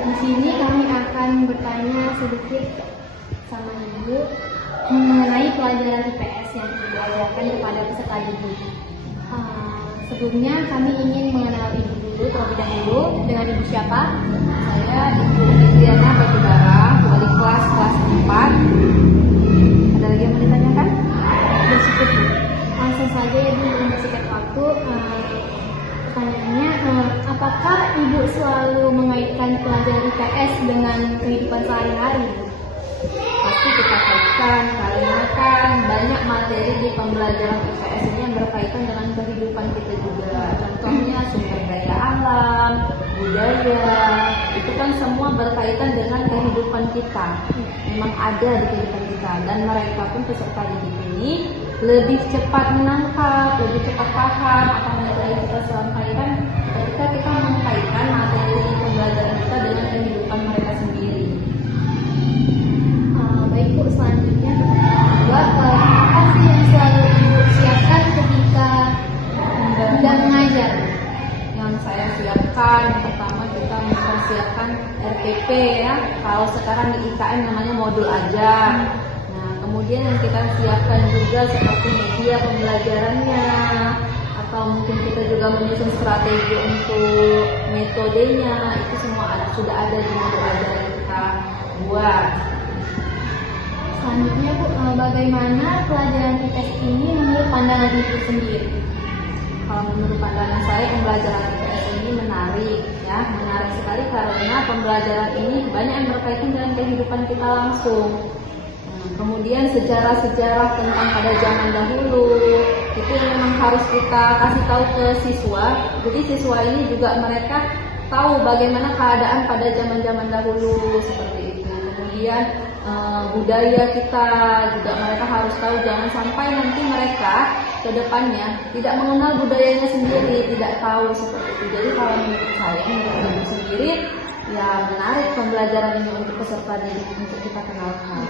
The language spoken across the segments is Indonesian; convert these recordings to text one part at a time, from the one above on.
Di sini kami akan bertanya sedikit sama Ibu mengenai pelajaran IPS yang Ibu ajarkan kepada peserta didik. Sebelumnya kami ingin mengenal Ibu dulu terlebih dahulu. Dengan Ibu siapa? Saya Ibu Diana Batubara, wali kelas 4. Ada lagi yang mau ditanyakan? Cukup Bu. Langsung saja ya Bu, mempersingkat waktu. Pertanyaannya, apakah Ibu selalu mengaitkan pelajaran IPS dengan kehidupan sehari-hari? Pasti kita kaitkan karena kan banyak materi di pembelajaran IPS ini yang berkaitan dengan kehidupan kita juga. Contohnya sumber daya alam, budaya, itu kan semua berkaitan dengan kehidupan kita. Memang ada di kehidupan kita, dan mereka pun peserta didik ini lebih cepat menangkap, lebih cepat paham apa yang kita sampaikan ketika kita mengkaitkan materi pembelajaran kita dengan kehidupan mereka sendiri. Baik Bu, selanjutnya apa sih yang selalu Ibu siapkan ketika tidak mengajar? Yang saya siapkan, yang pertama kita mempersiapkan RPP ya. Kalau sekarang di IKN namanya modul ajar. Nah, kemudian yang kita siapkan juga seperti media pembelajarannya, atau mungkin kita juga menyusun strategi untuk metodenya. Itu semua sudah ada di modul ajar yang kita buat. Selanjutnya Bu, bagaimana pelajaran IPS ini menurut pandangan Ibu sendiri? Kalau menurut pandangan saya, pembelajaran IPS ini menarik ya, menarik sekali karena pembelajaran ini banyak yang berkaitan dengan kehidupan kita langsung. Kemudian sejarah-sejarah tentang pada zaman dahulu itu yang memang harus kita kasih tahu ke siswa. Jadi siswa ini juga mereka tahu bagaimana keadaan pada zaman-zaman dahulu seperti itu. Kemudian budaya kita juga mereka harus tahu, jangan sampai nanti mereka ke depannya tidak mengenal budayanya sendiri, tidak tahu seperti itu. Jadi kalau menurut saya, menurut Ibu sendiri, ya menarik pembelajaran ini untuk peserta didik untuk kita kenalkan.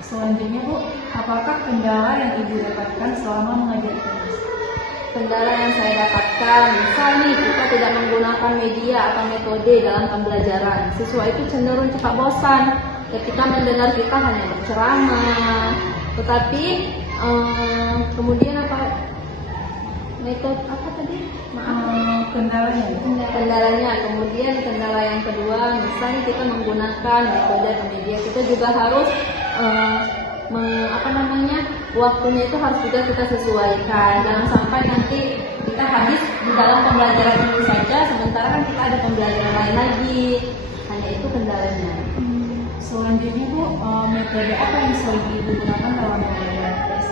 Selanjutnya Bu, apakah kendala yang Ibu dapatkan selama mengajar IPS? Kendala yang saya dapatkan, misal nih kita tidak menggunakan media atau metode dalam pembelajaran, siswa itu cenderung cepat bosan ketika mendengar kita hanya berceramah. Tetapi kemudian metode apa tadi? Kendalanya. Kemudian kendala yang kedua, misalnya kita menggunakan metode atau media, kita juga harus waktunya itu harus juga kita sesuaikan. Jangan sampai nanti kita habis di dalam pembelajaran ini saja, sementara kan kita ada pembelajaran lain lagi. Hanya itu kendalanya. Selanjutnya Bu, metode apa yang sering Ibu gunakan dalam mengajar IPS?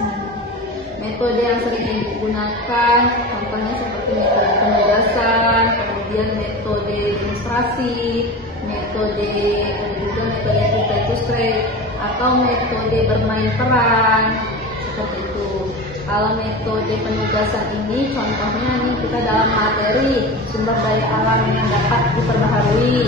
Metode yang sering digunakan contohnya seperti metode penugasan, kemudian metode ilustrasi, metode atau metode bermain peran seperti itu. Kalau metode penugasan ini contohnya nih kita dalam materi sumber daya alam yang dapat diperbaharui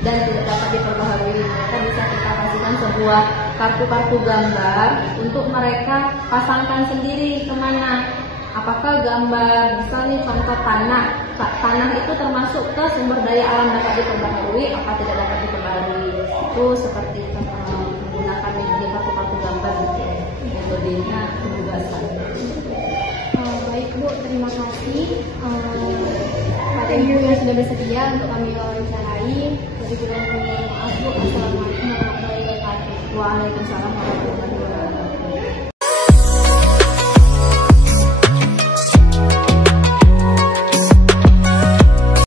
dan tidak dapat diperbaharui, mereka bisa kita kasihkan sebuah kartu-kartu gambar untuk mereka pasangkan sendiri kemana. Apakah gambar, misalnya contoh tanah itu termasuk ke sumber daya alam dapat diperbaharui, apa tidak dapat diperbaharui. Itu seperti menggunakan media kartu-kartu gambar gitu. Metodenya penugasan. Baik Bu, terima kasih pada Ibu yang sudah bersedia untuk kami wawancarai. Lebih kurang maaf Bu. Assalamualaikum warahmatullahi wabarakatuh. Waalaikumsalam warahmatullahi wabarakatuh.